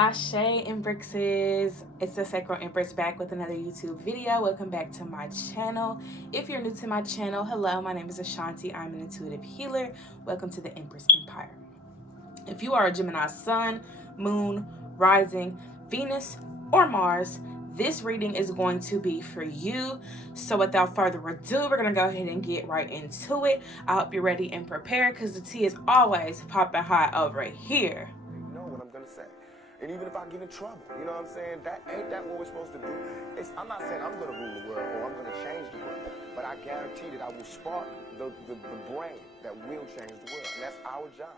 Ashe Empresses, it's the Sacral Empress back with another YouTube video. Welcome back to my channel. If you're new to my channel, hello, my name is Ashanti. I'm an intuitive healer. Welcome to the Empress Empire. If you are a Gemini sun, moon, rising, Venus, or Mars, this reading is going to be for you. So without further ado, we're going to go ahead and get right into it. I hope you're ready and prepared because the tea is always popping hot over here. You know what I'm going to say. And even if I get in trouble, you know what I'm saying? Ain't that what we're supposed to do? I'm not saying I'm going to rule the world or I'm going to change the world, but I guarantee that I will spark the brain that will change the world, and that's our job.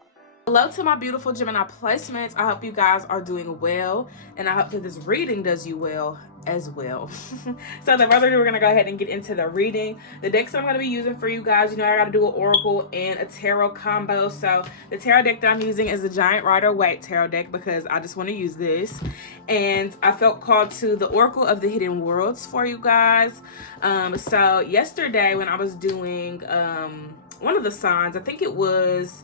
Hello to my beautiful Gemini placements. I hope you guys are doing well, and I hope that this reading does you well as well. So without further ado, we're going to go ahead and get into the reading. The decks I'm going to be using for you guys, you know, I got to do an oracle and a tarot combo. So the tarot deck that I'm using is the Giant Rider-Waite tarot deck because I just want to use this. And I felt called to the Oracle of the Hidden Worlds for you guys. So yesterday when I was doing one of the signs, I think it was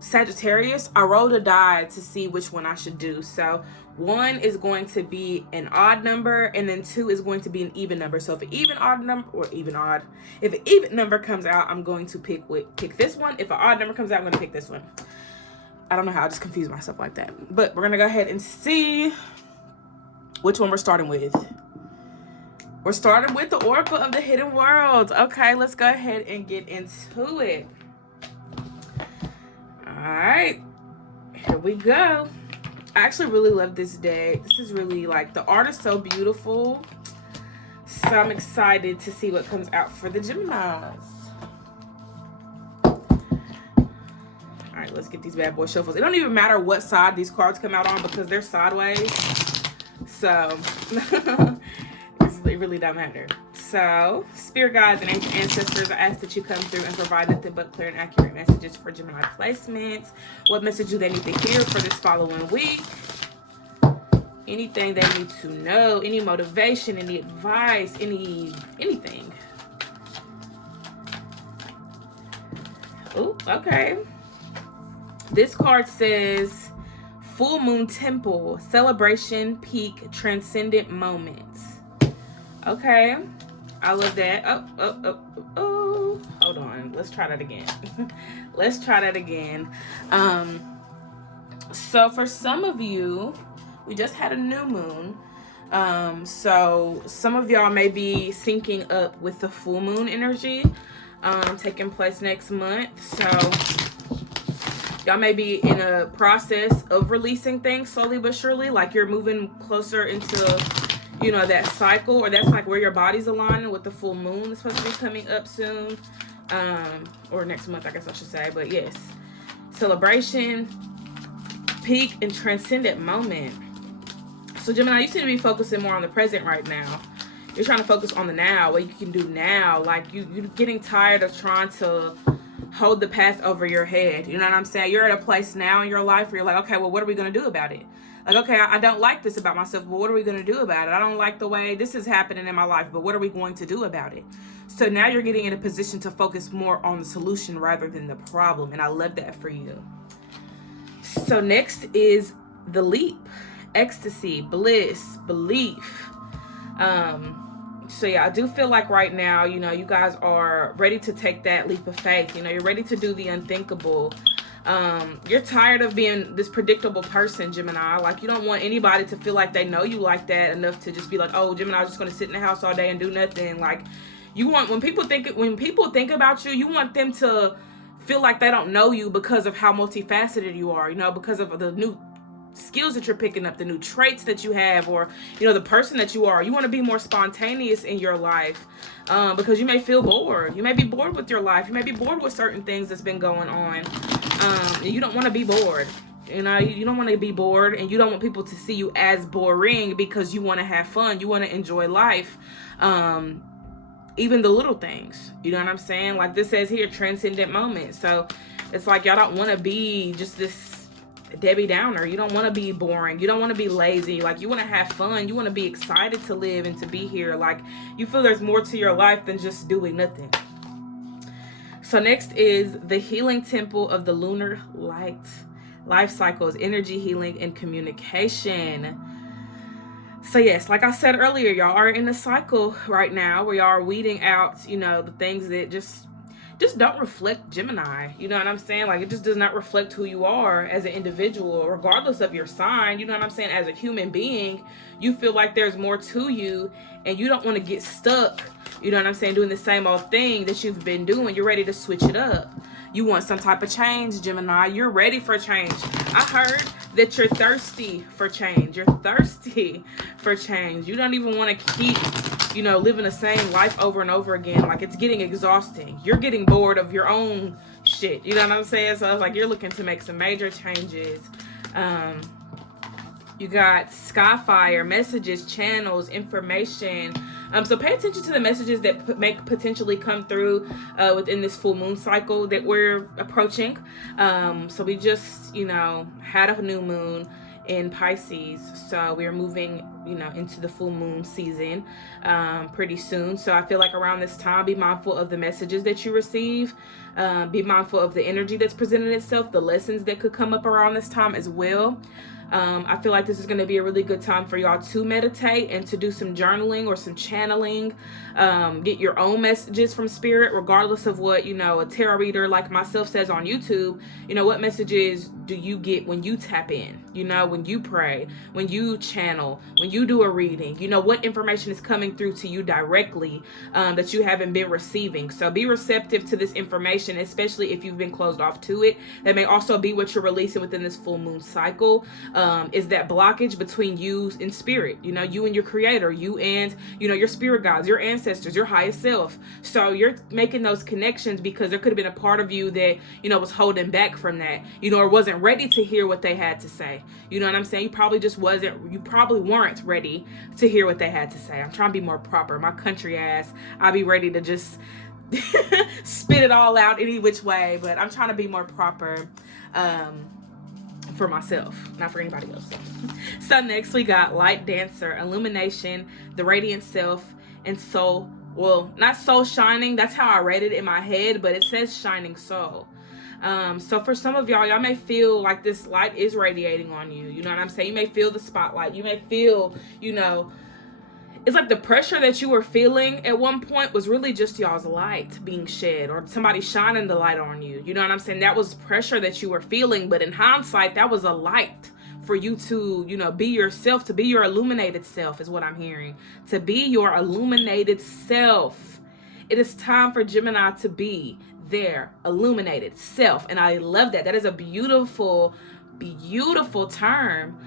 Sagittarius, I rolled a die to see which one I should do. So 1 is going to be an odd number, and then 2 is going to be an even number. So if an even number comes out, I'm going to pick this one. If an odd number comes out, I'm going to pick this one. I don't know how I just confuse myself like that. But we're going to go ahead and see which one we're starting with. We're starting with the Oracle of the Hidden Worlds. Okay, let's go ahead and get into it. All right, here we go. I actually really love this deck. This is really like, the art is so beautiful. So I'm excited to see what comes out for the Geminis. All right, let's get these bad boy shuffles. It don't even matter what side these cards come out on because they're sideways. So it really don't matter. So, spirit guides and ancient ancestors, I ask that you come through and provide nothing but clear and accurate messages for Gemini placements. What message do they need to hear for this following week? Anything they need to know, any motivation, any advice, anything. Oh, okay. This card says Full Moon Temple, Celebration, Peak, Transcendent Moments. Okay. I love that. Oh, hold on. Let's try that again. Let's try that again. So for some of you, we just had a new moon. So some of y'all may be syncing up with the full moon energy taking place next month. So y'all may be in a process of releasing things slowly but surely, like you're moving closer into, you know, that cycle, or that's like where your body's aligning with the full moon that's supposed to be coming up soon, or next month, I guess I should say. But yes, celebration, peak, and transcendent moment. So Gemini, you seem to be focusing more on the present right now. You're trying to focus on the now, what you can do now. Like you're getting tired of trying to hold the past over your head. You know what I'm saying? You're at a place now in your life where you're like, okay, well, what are we going to do about it? Like, okay, I don't like this about myself, but what are we going to do about it? I don't like the way this is happening in my life, but what are we going to do about it? So now you're getting in a position to focus more on the solution rather than the problem, and I love that for you. So next is the leap, ecstasy, bliss, belief. So yeah, I do feel like right now, you know, you guys are ready to take that leap of faith. You know, you're ready to do the unthinkable. You're tired of being this predictable person, Gemini. Like, you don't want anybody to feel like they know you like that enough to just be like, oh, Gemini, I'm just going to sit in the house all day and do nothing. Like, you want, when people think about you, you want them to feel like they don't know you because of how multifaceted you are, you know, because of the new skills that you're picking up, the new traits that you have, or, you know, the person that you are. You want to be more spontaneous in your life, because you may feel bored. You may be bored with your life. You may be bored with certain things that's been going on. You don't want to be bored. You know, you don't want to be bored, and you don't want people to see you as boring because you want to have fun. You want to enjoy life. Even the little things, you know what I'm saying? Like this says here, transcendent moment. So it's like y'all don't want to be just this Debbie Downer. You don't want to be boring. You don't want to be lazy. Like, you want to have fun. You want to be excited to live and to be here. Like, you feel there's more to your life than just doing nothing. So next is the healing temple of the lunar light. life cycles, energy healing, and communication. So yes, like I said earlier, y'all are in a cycle right now where y'all are weeding out, the things that just don't reflect Gemini. You know what I'm saying? Like, it just does not reflect who you are as an individual, regardless of your sign. You know what I'm saying? As a human being, you feel like there's more to you, and you don't want to get stuck, you know what I'm saying, doing the same old thing that you've been doing. You're ready to switch it up. You want some type of change, Gemini. You're ready for change. I heard that you're thirsty for change. You're thirsty for change. You don't even want to keep, living the same life over and over again. Like, it's getting exhausting. You're getting bored of your own shit. You know what I'm saying? So it's like you're looking to make some major changes. You got Skyfire, messages, channels, information. So pay attention to the messages that may potentially come through within this full moon cycle that we're approaching. So we just, had a new moon in Pisces. So we're moving, into the full moon season pretty soon. So I feel like around this time, be mindful of the messages that you receive. Be mindful of the energy that's presenting itself, the lessons that could come up around this time as well. I feel like this is going to be a really good time for y'all to meditate and to do some journaling or some channeling. Get your own messages from spirit, regardless of what, a tarot reader like myself says on YouTube. What messages do you get when you tap in? When you pray, when you channel, when you do a reading, what information is coming through to you directly that you haven't been receiving. So be receptive to this information, especially if you've been closed off to it. That may also be what you're releasing within this full moon cycle. Is that blockage between you and spirit, you and your creator, you and, your spirit guides, your ancestors, your highest self. So you're making those connections because there could have been a part of you that, was holding back from that, or wasn't ready to hear what they had to say. You know what I'm saying? You probably weren't ready to hear what they had to say. I'm trying to be more proper. My country ass, I'll be ready to just spit it all out any which way, but I'm trying to be more proper. For myself, not for anybody else. So next we got Light Dancer, Illumination, the Radiant Self, and Soul. Well, not Soul Shining. That's how I read it in my head, but it says Shining Soul. So for some of y'all may feel like this light is radiating on you. You know what I'm saying? You may feel the spotlight. You may feel, it's like the pressure that you were feeling at one point was really just y'all's light being shed, or somebody shining the light on you. You know what I'm saying? That was pressure that you were feeling, but in hindsight, that was a light for you to, be yourself, to be your illuminated self is what I'm hearing. To be your illuminated self. It is time for Gemini to be their illuminated self. And I love that. That is a beautiful, beautiful term.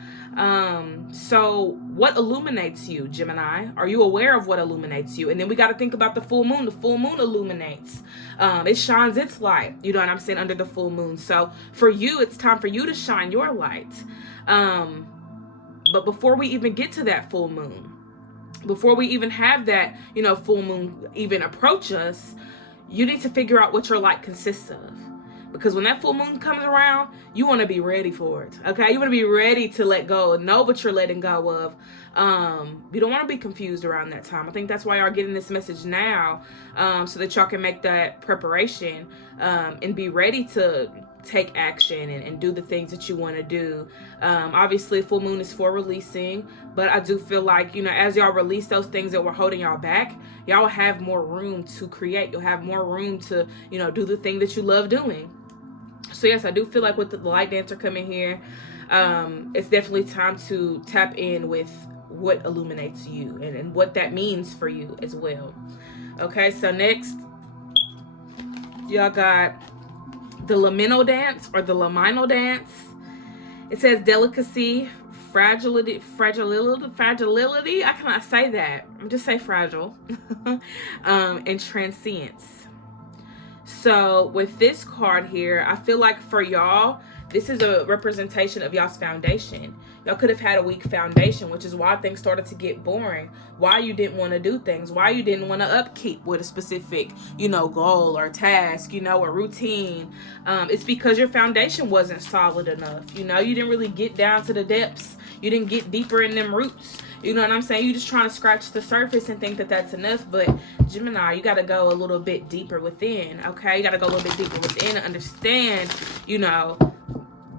So what illuminates you, Gemini? Are you aware of what illuminates you? And then we got to think about the full moon. The full moon illuminates. It shines its light, you know what I'm saying, under the full moon. So for you, it's time for you to shine your light. But before we even get to that full moon, before we even have that, full moon even approach us, you need to figure out what your light consists of. Because when that full moon comes around, you want to be ready for it. Okay? You want to be ready to let go, know what you're letting go of. You don't want to be confused around that time. I think that's why y'all getting this message now, so that y'all can make that preparation and be ready to take action and do the things that you want to do. Obviously, full moon is for releasing, but I do feel like, as y'all release those things that were holding y'all back, y'all will have more room to create. You'll have more room to, do the thing that you love doing. So yes, I do feel like with the Light Dancer coming here, it's definitely time to tap in with what illuminates you and what that means for you as well. Okay, so next, y'all got the Liminal dance or the liminal dance. It says delicacy, fragility. I cannot say that. I'm just say fragile. And transience. So with this card here, I feel like for y'all, this is a representation of y'all's foundation. Y'all could have had a weak foundation, which is why things started to get boring. Why you didn't want to do things. Why you didn't want to upkeep with a specific, goal or task, or routine. It's because your foundation wasn't solid enough. You didn't really get down to the depths. You didn't get deeper in them roots. You know what I'm saying? You're just trying to scratch the surface and think that that's enough. But Gemini, you got to go a little bit deeper within, okay? You got to go a little bit deeper within and understand,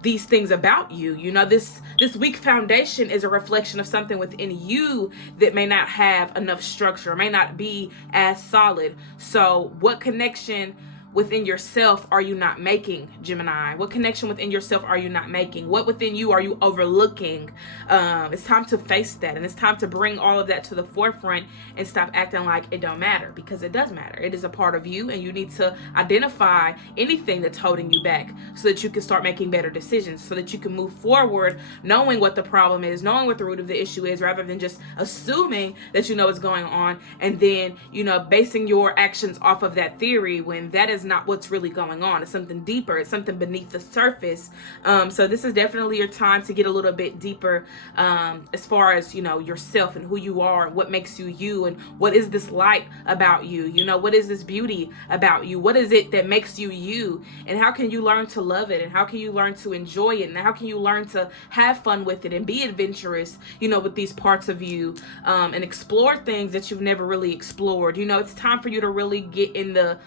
these things about you. You know, this weak foundation is a reflection of something within you that may not have enough structure, may not be as solid. So what connection within yourself are you not making, Gemini? What connection within yourself are you not making? What within you are you overlooking? It's time to face that, and it's time to bring all of that to the forefront and stop acting like it don't matter, because it does matter. It is a part of you, and you need to identify anything that's holding you back so that you can start making better decisions, so that you can move forward knowing what the problem is, knowing what the root of the issue is, rather than just assuming that you know what's going on and then, you know, basing your actions off of that theory when that is not what's really going on. It's something deeper. It's something beneath the surface. So this is definitely your time to get a little bit deeper as far as, you know, yourself and who you are and what makes you you, and what is this light about you? You know, what is this beauty about you? What is it that makes you you? And how can you learn to love it? And how can you learn to enjoy it? And how can you learn to have fun with it and be adventurous, you know, with these parts of you, and explore things that you've never really explored? You know, it's time for you to really get in the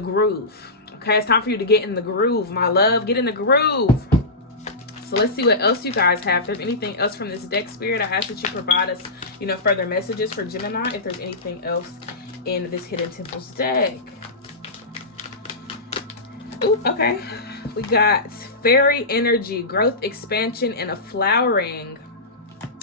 groove. Okay, it's time for you to get in the groove, my love. Get in the groove. So let's see what else you guys have. If there's anything else from this deck, Spirit, I ask that you provide us, you know, further messages for Gemini if there's anything else in this Hidden Temples deck. Ooh, okay. We got fairy energy, growth, expansion, and a flowering.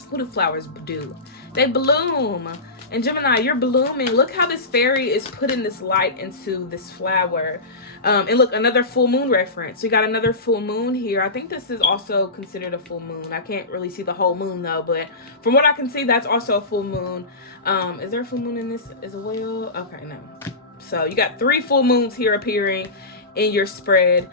What do flowers do? They bloom. And Gemini, you're blooming. Look how this fairy is putting this light into this flower. And look, another full moon reference. We got another full moon here. I think this is also considered a full moon. I can't really see the whole moon though, but from what I can see, that's also a full moon. Is there a full moon in this as well? Okay, no. So you got 3 full moons here appearing in your spread.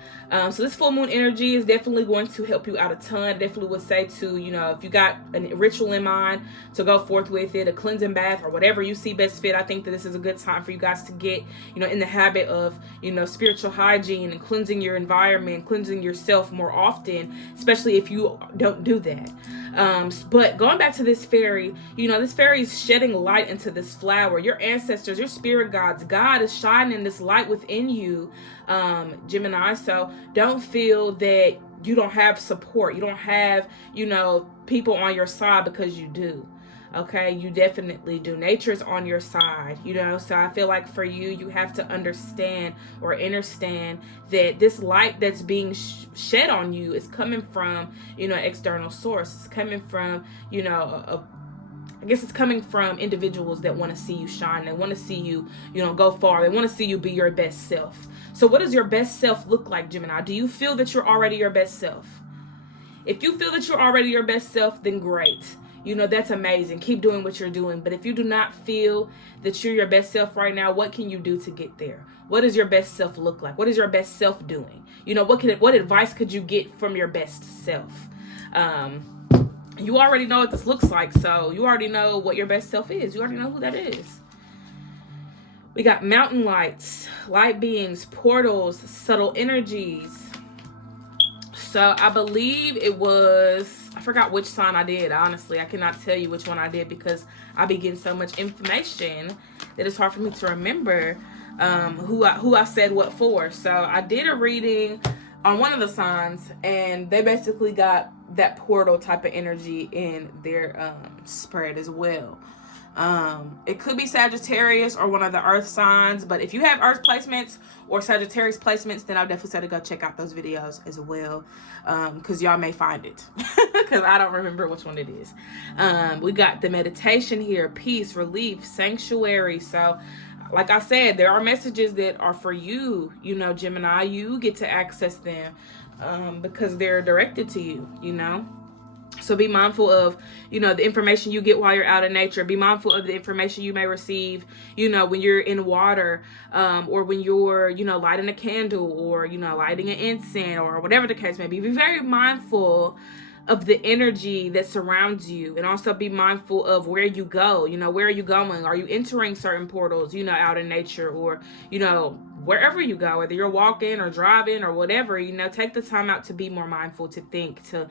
So this full moon energy is definitely going to help you out a ton. I definitely would say to, you know, if you got a ritual in mind, to go forth with it, a cleansing bath or whatever you see best fit. I think that this is a good time for you guys to get, you know, in the habit of, you know, spiritual hygiene and cleansing your environment, cleansing yourself more often, especially if you don't do that. But going back to this fairy, you know, this fairy is shedding light into this flower. Your ancestors, your spirit gods, God is shining this light within you, Gemini. So don't feel that you don't have support. You don't have, you know, people on your side, because you do. Okay, you definitely do. Nature's on your side, you know. So I feel like for you, you have to understand or understand that this light that's being shed on you is coming from, you know, external source. It's coming from, you know, I guess it's coming from individuals that want to see you shine. They want to see you, you know, go far. They want to see you be your best self. So what does your best self look like, Gemini? Do you feel that you're already your best self? If you feel that you're already your best self, then great. You know, that's amazing. Keep doing what you're doing. But if you do not feel that you're your best self right now, what can you do to get there? What does your best self look like? What is your best self doing? You know, what advice could you get from your best self? You already know what this looks like, so you already know what your best self is. You already know who that is. We got mountain lights, light beings, portals, subtle energies. So I believe it was, I forgot which sign I did, honestly. I cannot tell you which one I did because I be getting so much information that it's hard for me to remember who I said what for. So I did a reading on one of the signs, and they basically got that portal type of energy in their spread as well. It could be Sagittarius or one of the earth signs, but if you have earth placements or Sagittarius placements, then I'll definitely say to go check out those videos as well, because y'all may find it because I don't remember which one it is. We got the meditation here, peace, relief, sanctuary. So like I said, there are messages that are for you, you know, Gemini. You get to access them because they're directed to you, you know. So be mindful of, you know, the information you get while you're out in nature. Be mindful of the information you may receive, you know, when you're in water, or when you're, you know, lighting a candle, or, you know, lighting an incense, or whatever the case may be. Be very mindful of the energy that surrounds you, and also be mindful of where you go. You know, where are you going? Are you entering certain portals, you know, out in nature, or, you know, wherever you go, whether you're walking or driving or whatever, take the time out to be more mindful, to think, to,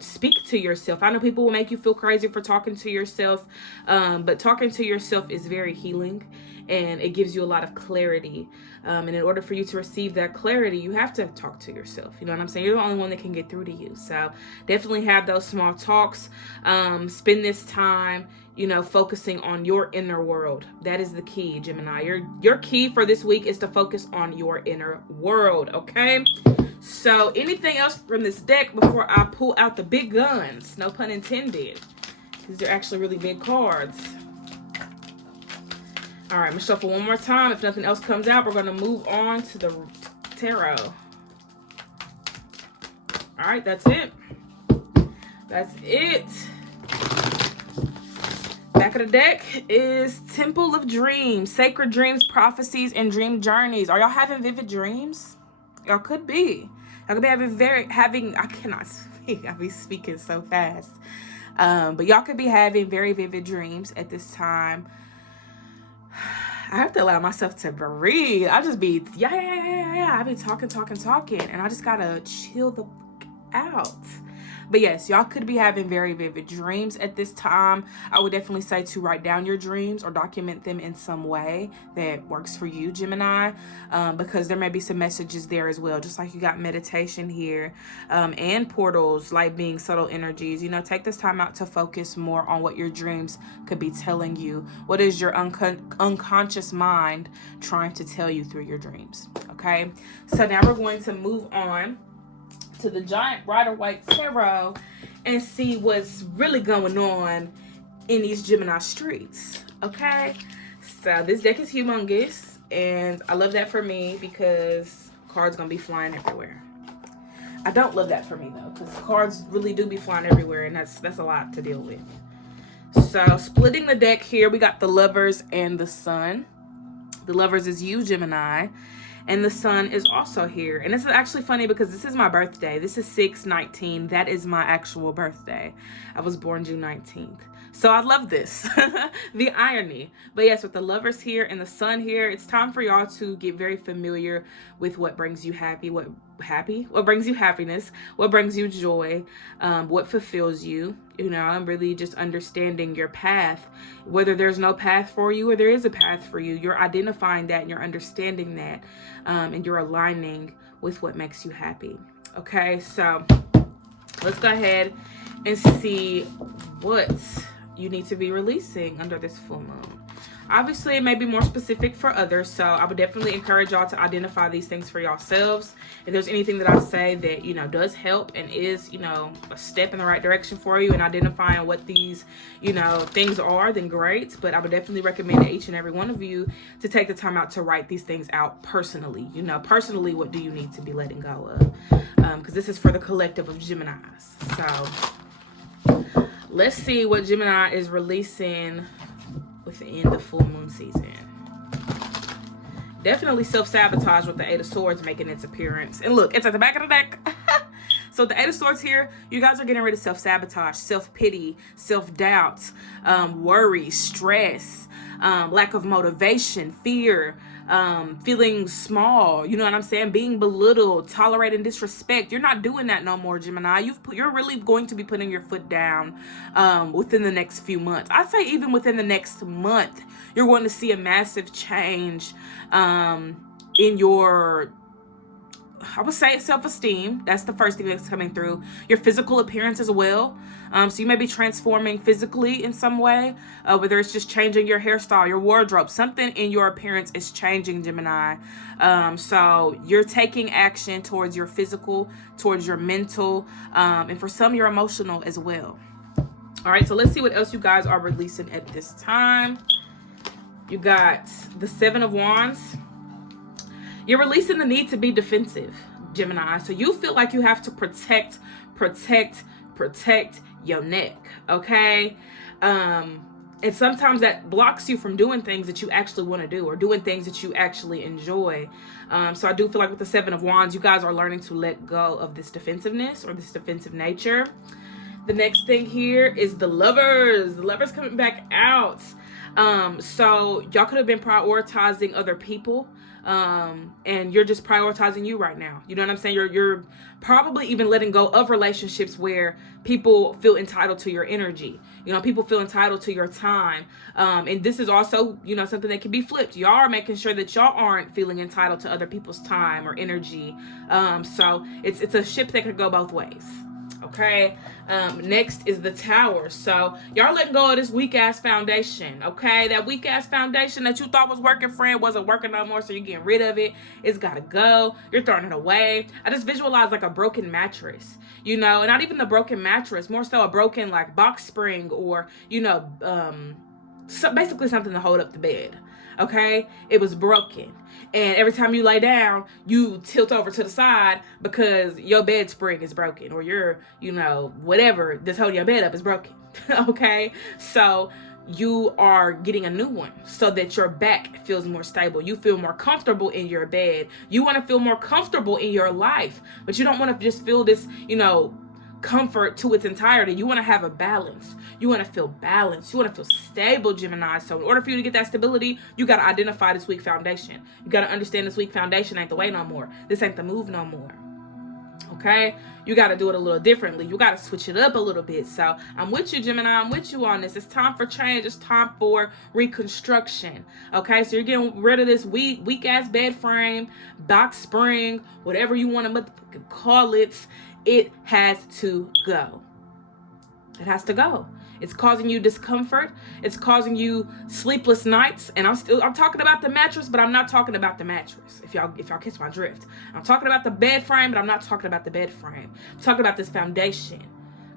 speak to yourself. I know people will make you feel crazy for talking to yourself, but talking to yourself is very healing, and it gives you a lot of clarity. And in order for you to receive that clarity, you have to talk to yourself. You know what I'm saying? You're the only one that can get through to you. So definitely have those small talks. Spend this time, focusing on your inner world. That is the key, Gemini. Your key for this week is to focus on your inner world, okay? So anything else from this deck before I pull out the big guns? No pun intended, because they're actually really big cards. All right, I'm going to shuffle one more time. If nothing else comes out, we're going to move on to the tarot. All right, that's it. That's it. Back of the deck is Temple of Dreams, Sacred Dreams, Prophecies, and Dream Journeys. Are y'all having vivid dreams? Y'all could be. Y'all could be I cannot speak. I be speaking so fast. But y'all could be having very vivid dreams at this time. I have to allow myself to breathe. I just be, I be talking, and I just gotta chill the fuck out. But yes, y'all could be having very vivid dreams at this time. I would definitely say to write down your dreams or document them in some way that works for you, Gemini, because there may be some messages there as well. Just like you got meditation here, and portals, light being subtle energies. Take this time out to focus more on what your dreams could be telling you. What is your unconscious mind trying to tell you through your dreams? Okay, so now we're going to move on to the Giant Rider-Waite Tarot and see what's really going on in these Gemini streets. Okay, so this deck is humongous, and I love that for me because cards gonna be flying everywhere. I don't love that for me though, because cards really do be flying everywhere, and that's a lot to deal with. So splitting the deck here, we got the Lovers and the Sun. The Lovers is you, Gemini. And the Sun is also here. And this is actually funny because this is my birthday. This is 6/19. That is my actual birthday. I was born June 19th. So I love this. The irony. But yes, with the Lovers here and the Sun here, it's time for y'all to get very familiar with what brings you what brings you happiness, what brings you joy, what fulfills you. I'm really just understanding your path, whether there's no path for you or there is a path for you. You're identifying that and you're understanding that, and you're aligning with what makes you happy. Okay, so let's go ahead and see what you need to be releasing under this full moon. Obviously, it may be more specific for others, so I would definitely encourage y'all to identify these things for yourselves. If there's anything that I say that, does help and is, a step in the right direction for you and identifying what these, things are, then great. But I would definitely recommend each and every one of you to take the time out to write these things out personally. Personally, what do you need to be letting go of? Because this is for the collective of Geminis. So let's see what Gemini is releasing within the full moon season. Definitely self-sabotage with the Eight of Swords making its appearance. And look, it's at the back of the deck. So the Eight of Swords here, you guys are getting rid of self-sabotage, self-pity, self-doubt, worry, stress, lack of motivation, fear, feeling small, you know what I'm saying? Being belittled, tolerating disrespect. You're not doing that no more, Gemini. You're really going to be putting your foot down within the next few months. I'd say even within the next month, you're going to see a massive change in your, I would say, self-esteem. That's the first thing that's coming through. Your physical appearance as well. So you may be transforming physically in some way, whether it's just changing your hairstyle, your wardrobe, something in your appearance is changing, Gemini. So you're taking action towards your physical, towards your mental, and for some, your emotional as well. All right, so let's see what else you guys are releasing at this time. You got the Seven of Wands. You're releasing the need to be defensive, Gemini. So you feel like you have to protect your neck, okay? And sometimes that blocks you from doing things that you actually want to do or doing things that you actually enjoy. So I do feel like with the Seven of Wands, you guys are learning to let go of this defensiveness or this defensive nature. The next thing here is the Lovers. The Lovers coming back out. So y'all could have been prioritizing other people, and you're just prioritizing you right now. You know what I'm saying? You're probably even letting go of relationships where people feel entitled to your energy. You know, people feel entitled to your time. And this is also, you know, something that can be flipped. Y'all are making sure that y'all aren't feeling entitled to other people's time or energy. So it's a ship that could go both ways. Okay. Next is the Tower. So y'all letting go of this weak ass foundation. Okay, that weak ass foundation that you thought was working, friend, wasn't working no more. So you're getting rid of it. It's gotta go. You're throwing it away. I just visualize like a broken mattress, you know, and not even the broken mattress, more so a broken like box spring, or you know, so basically something to hold up the bed. Okay, it was broken, and every time you lay down, you tilt over to the side because your bed spring is broken, or your, you know, whatever that's holding your bed up is broken. Okay, so you are getting a new one so that your back feels more stable. You feel more comfortable in your bed. You want to feel more comfortable in your life, but you don't want to just feel this, you know, comfort to its entirety. You want to have a balance. You want to feel balanced. You want to feel stable, Gemini. So in order for you to get that stability, you got to identify this weak foundation. You got to understand this weak foundation ain't the way no more. This ain't the move no more. Okay? You got to do it a little differently. You got to switch it up a little bit. So I'm with you, Gemini. I'm with you on this. It's time for change. It's time for reconstruction. Okay? So you're getting rid of this weak ass bed frame, box spring, whatever you want to call it. It has to go. It has to go. It's causing you discomfort. It's causing you sleepless nights. And I'm talking about the mattress, but I'm not talking about the mattress. If y'all catch my drift. I'm talking about the bed frame, but I'm not talking about the bed frame. I'm talking about this foundation.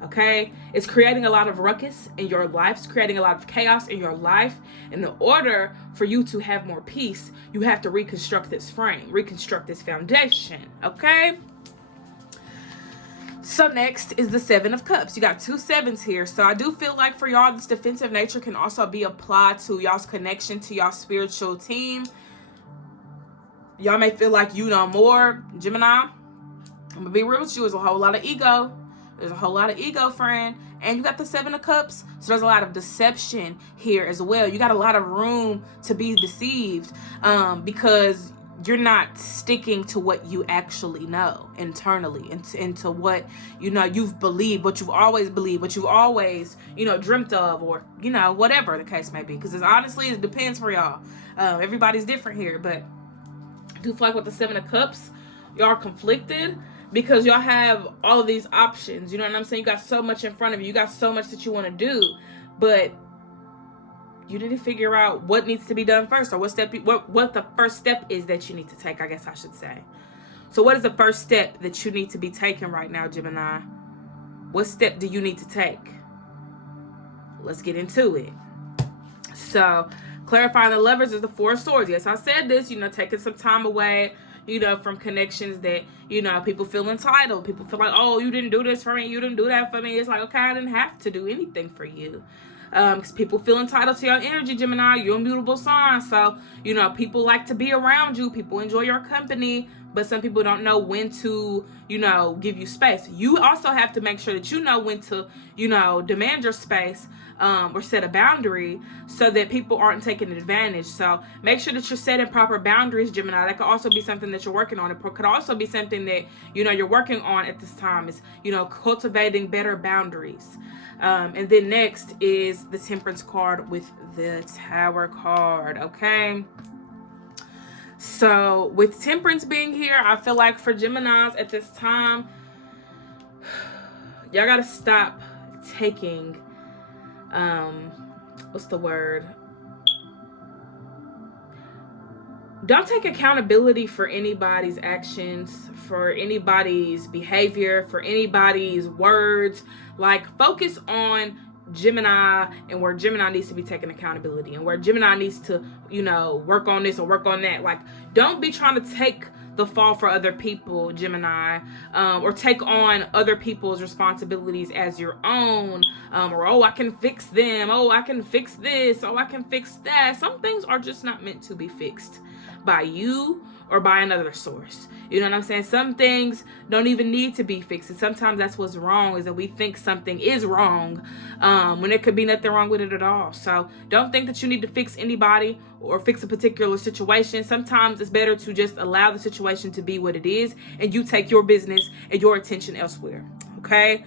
Okay? It's creating a lot of ruckus in your life. It's creating a lot of chaos in your life. And in order for you to have more peace, you have to reconstruct this frame, reconstruct this foundation. Okay? So next is the Seven of Cups. You got 2 sevens here. So I do feel like for y'all, this defensive nature can also be applied to y'all's connection to y'all spiritual team. Y'all may feel like you know more. Gemini, I'm going to be real with you. There's a whole lot of ego. There's a whole lot of ego, friend. And you got the 7 of Cups. So there's a lot of deception here as well. You got a lot of room to be deceived because you're not sticking to what you actually know internally, into what, you know, you've believed, what you've always believed, what you've always, you know, dreamt of, or, you know, whatever the case may be. Because honestly, it depends for y'all. Everybody's different here. But I do feel like with the 7 of Cups, y'all are conflicted because y'all have all of these options. You know what I'm saying? You got so much in front of you. You got so much that you want to do. But you need to figure out what needs to be done first, or what the first step is that you need to take, I guess I should say. So what is the first step that you need to be taking right now, Gemini? What step do you need to take? Let's get into it. So clarifying the Lovers is the 4 of Swords. Yes, I said this, you know, taking some time away, you know, from connections that, you know, people feel entitled. People feel like, oh, you didn't do this for me. You didn't do that for me. It's like, okay, I didn't have to do anything for you. Because people feel entitled to your energy, Gemini. You're a mutable sign. So, you know, people like to be around you. People enjoy your company. But some people don't know when to, you know, give you space. You also have to make sure that you know when to, you know, demand your space or set a boundary so that people aren't taking advantage. So make sure that you're setting proper boundaries, Gemini. That could also be something that you're working on. It could also be something that, you know, you're working on at this time is, you know, cultivating better boundaries. And then next is the Temperance card with the Tower card, okay? So with Temperance being here, I feel like for Geminis at this time, y'all gotta stop taking, what's the word? Don't take accountability for anybody's actions, for anybody's behavior, for anybody's words. Like, focus on Gemini and where Gemini needs to be taking accountability and where Gemini needs to, you know, work on this or work on that. Like, don't be trying to take the fall for other people, Gemini, or take on other people's responsibilities as your own, or, oh, I can fix them, oh, I can fix this, oh, I can fix that. Some things are just not meant to be fixed by you or by another source. You know what I'm saying? Some things don't even need to be fixed. And sometimes that's what's wrong, is that we think something is wrong when there could be nothing wrong with it at all. So don't think that you need to fix anybody or fix a particular situation. Sometimes it's better to just allow the situation to be what it is, and you take your business and your attention elsewhere. Okay?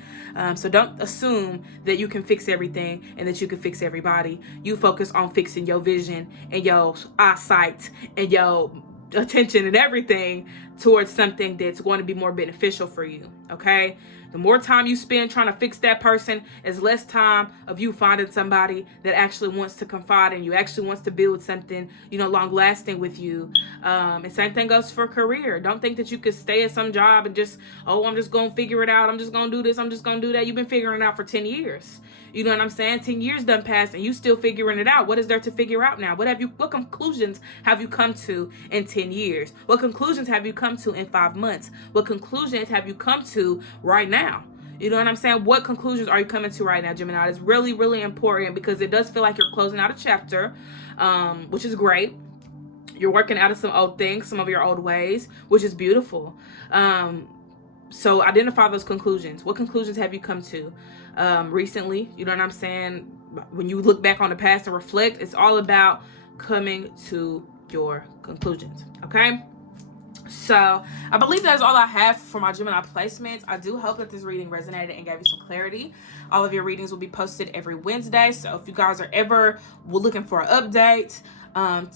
So don't assume that you can fix everything and that you can fix everybody. You focus on fixing your vision and your eyesight and your attention and everything towards something that's going to be more beneficial for you. Okay? The more time you spend trying to fix that person is less time of you finding somebody that actually wants to confide in you, actually wants to build something, long lasting with you. And same thing goes for career. Don't think that you could stay at some job and just, oh, I'm just going to figure it out. I'm just going to do this. I'm just going to do that. You've been figuring it out for 10 years. You know what I'm saying? 10 years done passed and you still figuring it out. What is there to figure out now? What conclusions have you come to in 10 years? What conclusions have you come to in 5 months? What conclusions have you come to right now? You know what I'm saying? What conclusions are you coming to right now, Gemini? It's really, really important because it does feel like you're closing out a chapter, which is great. You're working out of some old things, some of your old ways, which is beautiful. So identify those conclusions. What conclusions have you come to recently? You know what I'm saying? When you look back on the past and reflect, it's all about coming to your conclusions. Okay? So I believe that's all I have for my Gemini placements. I do hope that this reading resonated and gave you some clarity. All of your readings will be posted every Wednesday. So if you guys are ever looking for an update,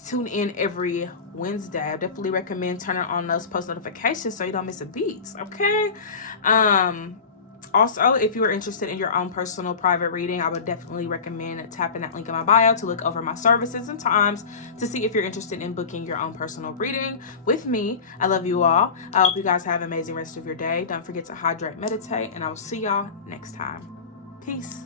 tune in every Wednesday. I definitely recommend turning on those post notifications so you don't miss a beat. Okay? Also, if you are interested in your own personal private reading, I would definitely recommend tapping that link in my bio to look over my services and times to see if you're interested in booking your own personal reading with me. I love you all. I hope you guys have an amazing rest of your day. Don't forget to hydrate, meditate, and I will see y'all next time. Peace.